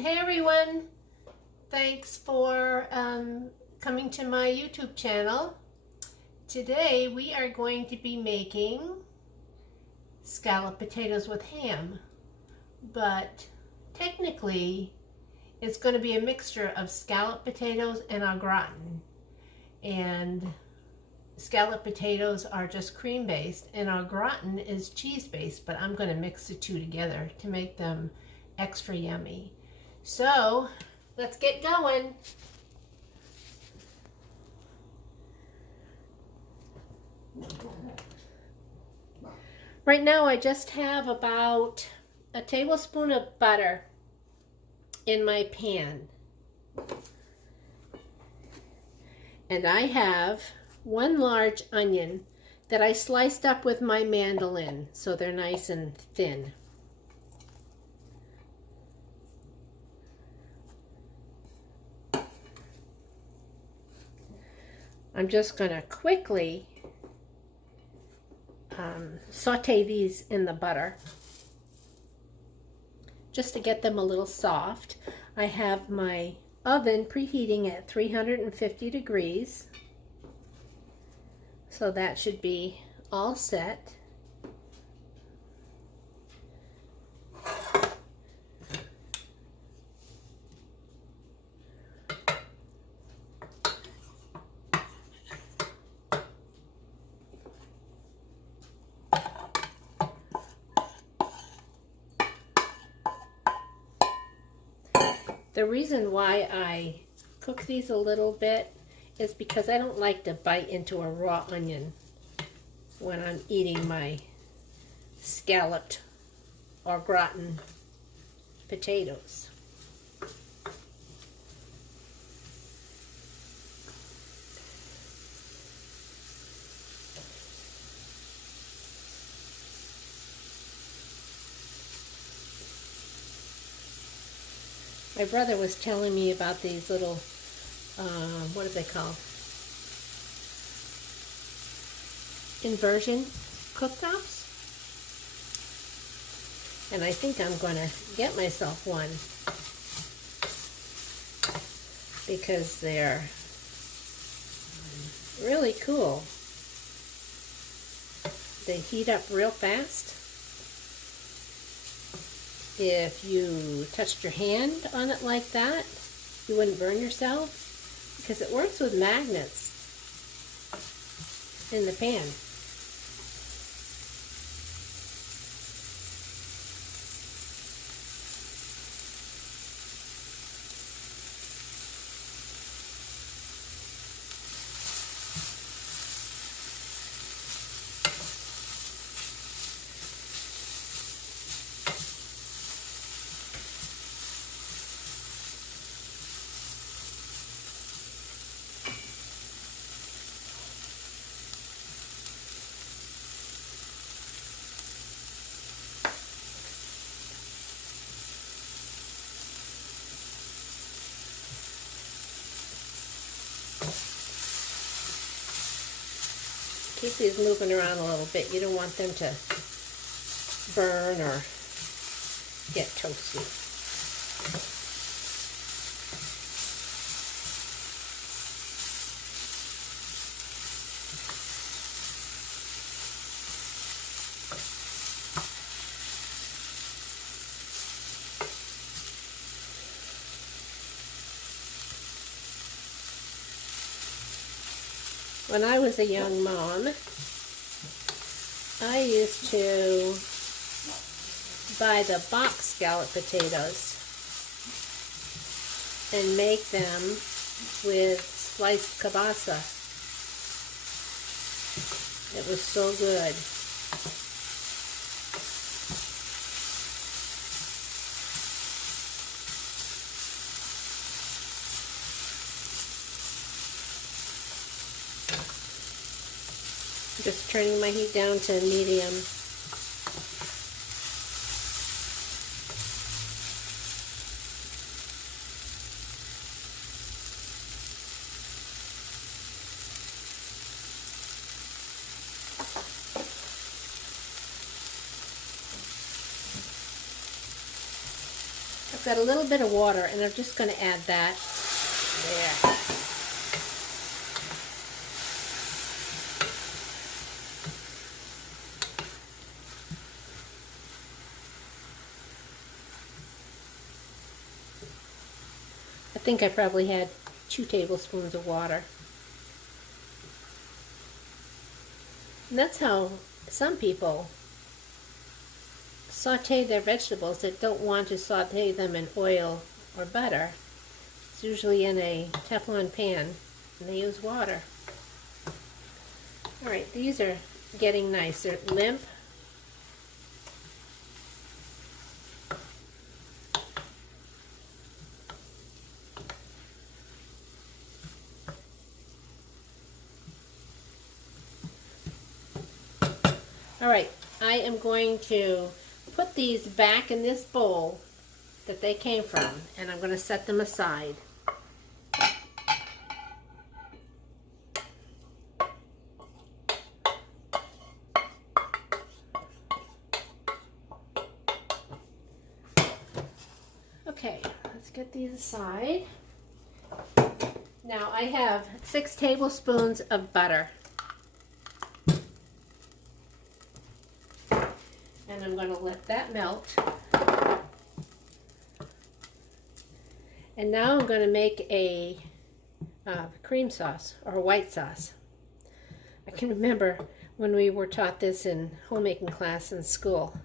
Hey everyone, thanks for coming to my YouTube channel. Today we are going to be making scalloped potatoes with ham, but technically it's going to be a mixture of scalloped potatoes and au gratin. And scalloped potatoes are just cream based and au gratin is cheese based, but I'm going to mix the two together to make them extra yummy. So let's get going. Right now I just have about a tablespoon of butter in my pan. And I have one large onion that I sliced up with my mandolin so they're nice and thin. I'm just going to quickly saute these in the butter just to get them a little soft. I have my oven preheating at 350 degrees, so that should be all set. The reason why I cook these a little bit is because I don't like to bite into a raw onion when I'm eating my scalloped or gratin potatoes. My brother was telling me about these little, what are they called? Inversion cooktops. And I think I'm going to get myself one because they're really cool. They heat up real fast. If you touched your hand on it like that, you wouldn't burn yourself because it works with magnets in the pan. Keep these moving around a little bit. You don't want them to burn or get toasty. When I was a young mom, I used to buy the box scalloped potatoes and make them with sliced kielbasa. It was so good. Just turning my heat down to medium. I've got a little bit of water, and I'm just going to add that there. I think I probably had 2 tablespoons of water. And that's how some people saute their vegetables that don't want to saute them in oil or butter. It's usually in a Teflon pan, and they use water. All right, these are getting nice. They're limp. All right, I am going to put these back in this bowl that they came from, and I'm going to set them aside. Okay, let's get these aside. Now I have 6 tablespoons of butter. And I'm going to let that melt. And now I'm going to make a cream sauce or white sauce. I can remember when we were taught this in homemaking class in school.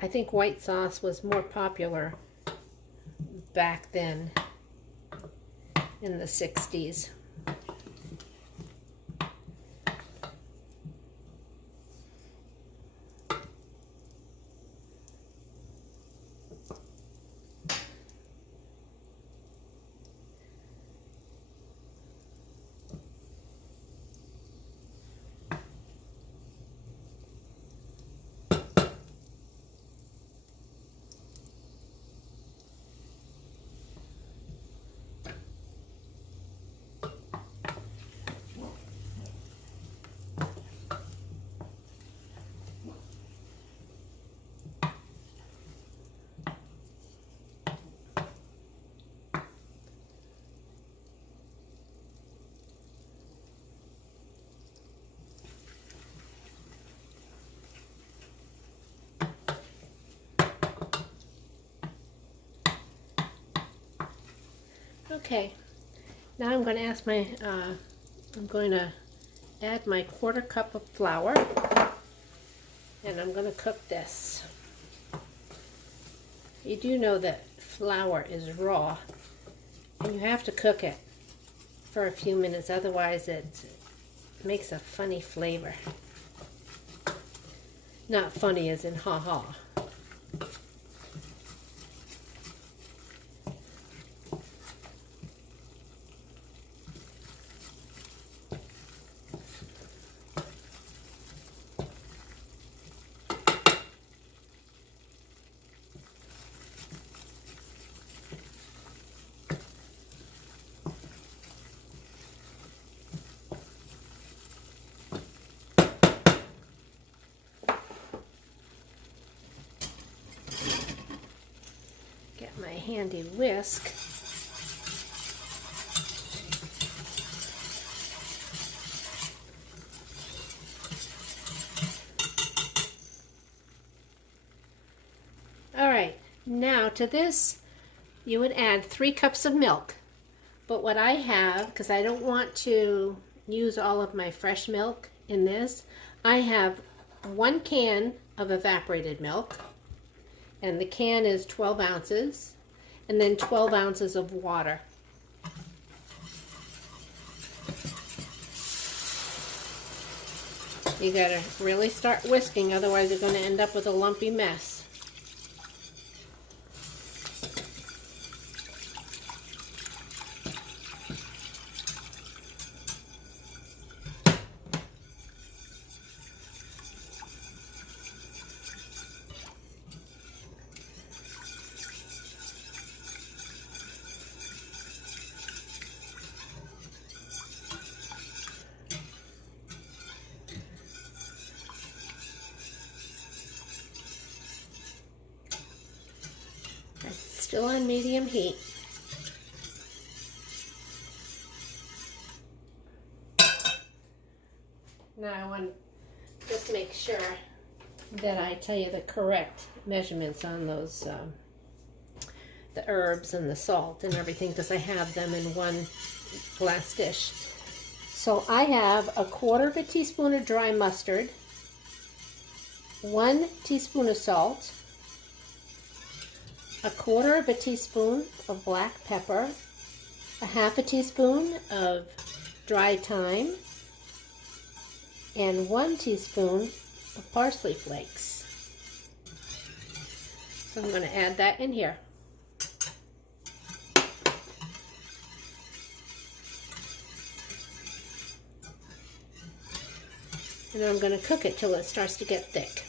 I think white sauce was more popular back then in the 60s. Okay, now I'm going to add my 1/4 cup of flour, and I'm going to cook this. You do know that flour is raw, and you have to cook it for a few minutes, otherwise it makes a funny flavor. Not funny as in ha-ha. Get my handy whisk. All right, now to this you would add 3 cups of milk. But what I have, because I don't want to use all of my fresh milk in this, I have 1 can of evaporated milk, and the can is 12 ounces, and then 12 ounces of water. You gotta really start whisking, otherwise you're gonna end up with a lumpy mess. still on medium heat. Now I want to just make sure that I tell you the correct measurements on those, the herbs and the salt and everything, because I have them in one glass dish. So I have 1/4 teaspoon of dry mustard, 1 teaspoon of salt, 1/4 teaspoon of black pepper, 1/2 teaspoon of dried thyme, and 1 teaspoon of parsley flakes. So I'm going to add that in here. And I'm going to cook it till it starts to get thick.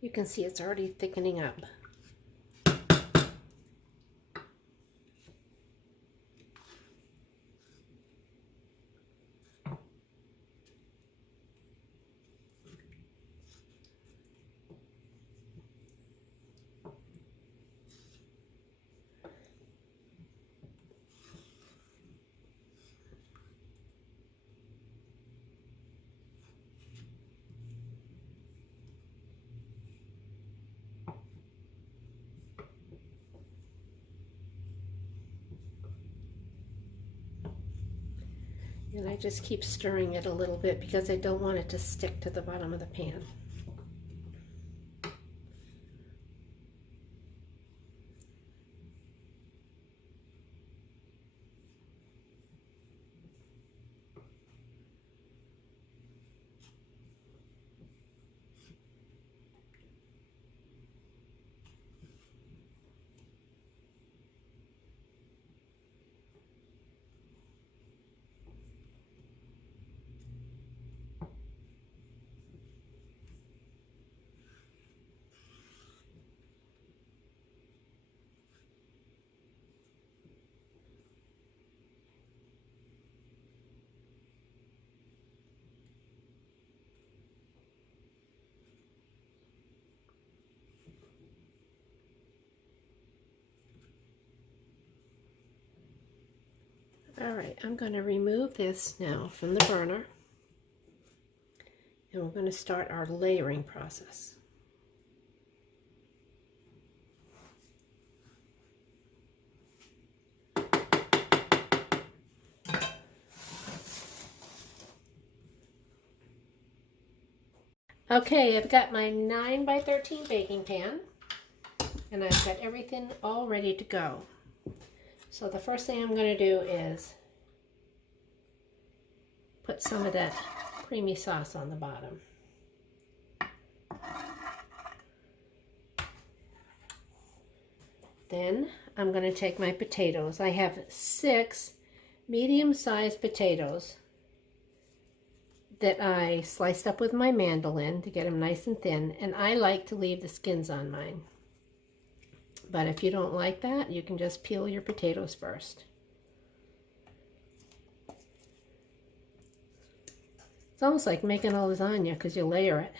You can see it's already thickening up. And I just keep stirring it a little bit because I don't want it to stick to the bottom of the pan. All right, I'm going to remove this now from the burner, and we're going to start our layering process. Okay, I've got my 9 by 13 baking pan, and I've got everything all ready to go. So the first thing I'm going to do is put some of that creamy sauce on the bottom. Then I'm going to take my potatoes. I have 6 medium-sized potatoes that I sliced up with my mandolin to get them nice and thin, and I like to leave the skins on mine. But if you don't like that, you can just peel your potatoes first. It's almost like making a lasagna because you layer it.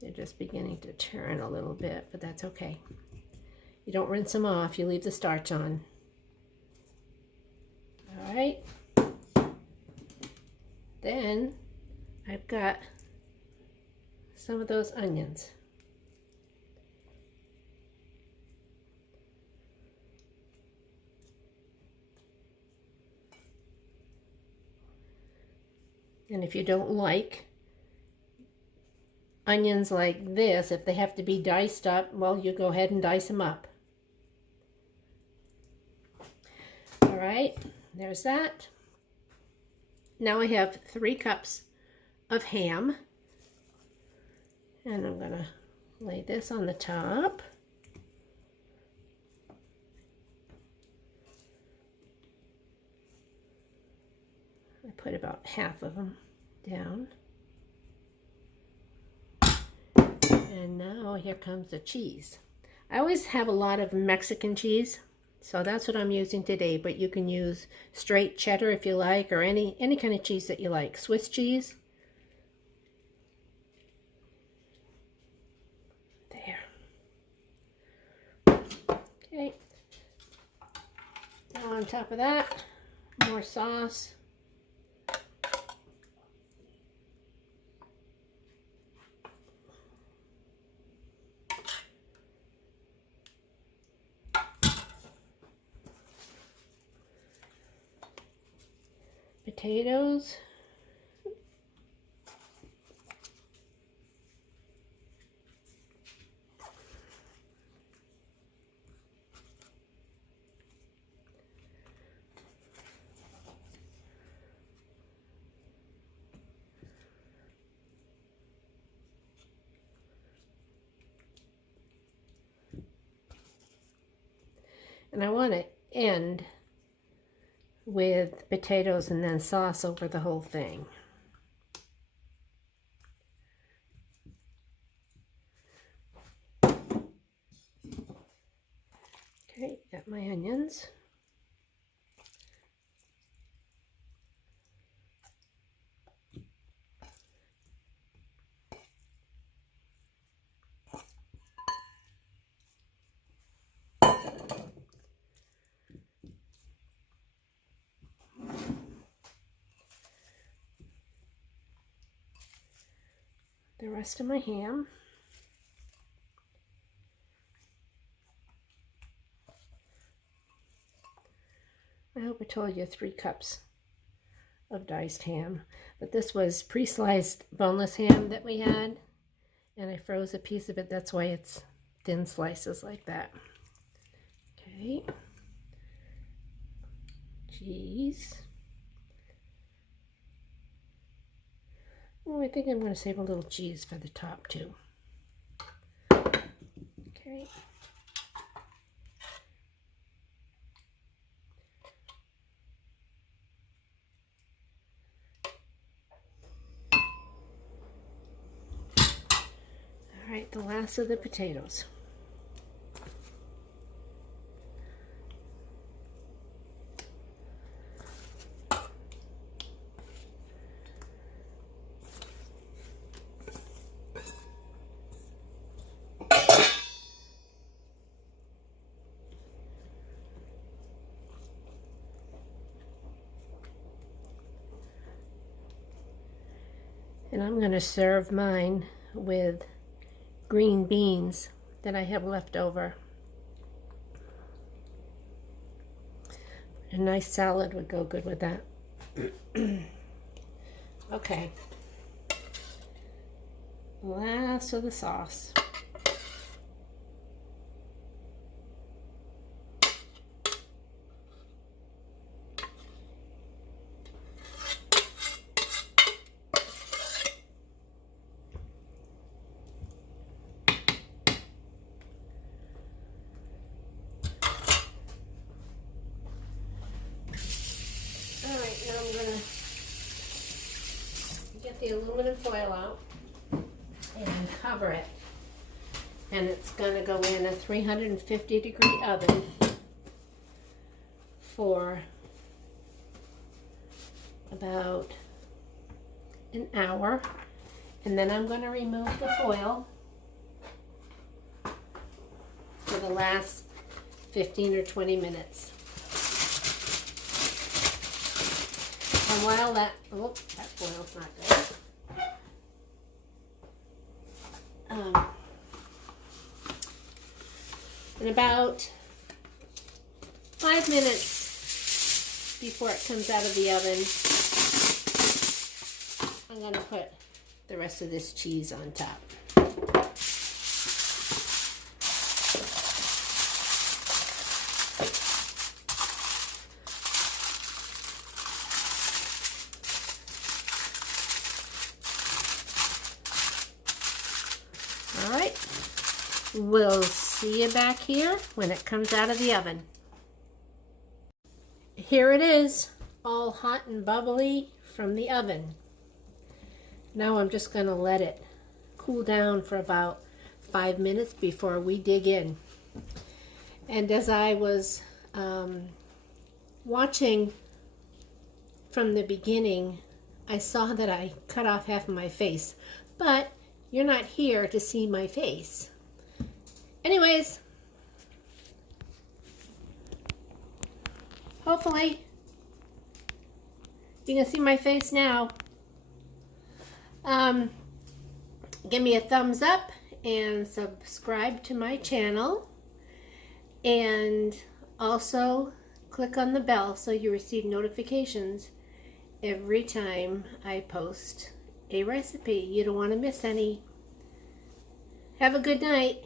They're just beginning to turn a little bit, but that's okay. You don't rinse them off, you leave the starch on. All right. Then I've got some of those onions. And if you don't like onions like this, if they have to be diced up, well, you go ahead and dice them up. All right, there's that. Now I have 3 cups of ham. And I'm gonna lay this on the top. I put about half of them down. And now here comes the cheese. I always have a lot of Mexican cheese, so that's what I'm using today, but you can use straight cheddar if you like, or any kind of cheese that you like. Swiss cheese. There. Okay. Now on top of that, more sauce. Potatoes. And I want to end with potatoes and then sauce over the whole thing. Okay, got my onions. The rest of my ham. I hope I told you 3 cups of diced ham, but this was pre-sliced boneless ham that we had, and I froze a piece of it. That's why it's thin slices like that. Okay. Cheese. Oh, I think I'm going to save a little cheese for the top too. Okay. All right, the last of the potatoes. And I'm going to serve mine with green beans that I have left over. A nice salad would go good with that. Okay. Last of the sauce. Alright, now I'm going to get the aluminum foil out and cover it. And it's going to go in a 350-degree oven for about an hour. And then I'm going to remove the foil for the last 15 or 20 minutes. And while that foil's not good. In about 5 minutes before it comes out of the oven, I'm going to put the rest of this cheese on top. All right, we'll see you back here when it comes out of the oven. Here it is, all hot and bubbly from the oven. Now I'm just going to let it cool down for about 5 minutes before we dig in. And as I was watching from the beginning, I saw that I cut off half of my face, but you're not here to see my face. Anyways, hopefully you can see my face now. Give me a thumbs up and subscribe to my channel, and also click on the bell so you receive notifications every time I post a recipe. You don't want to miss any. Have a good night.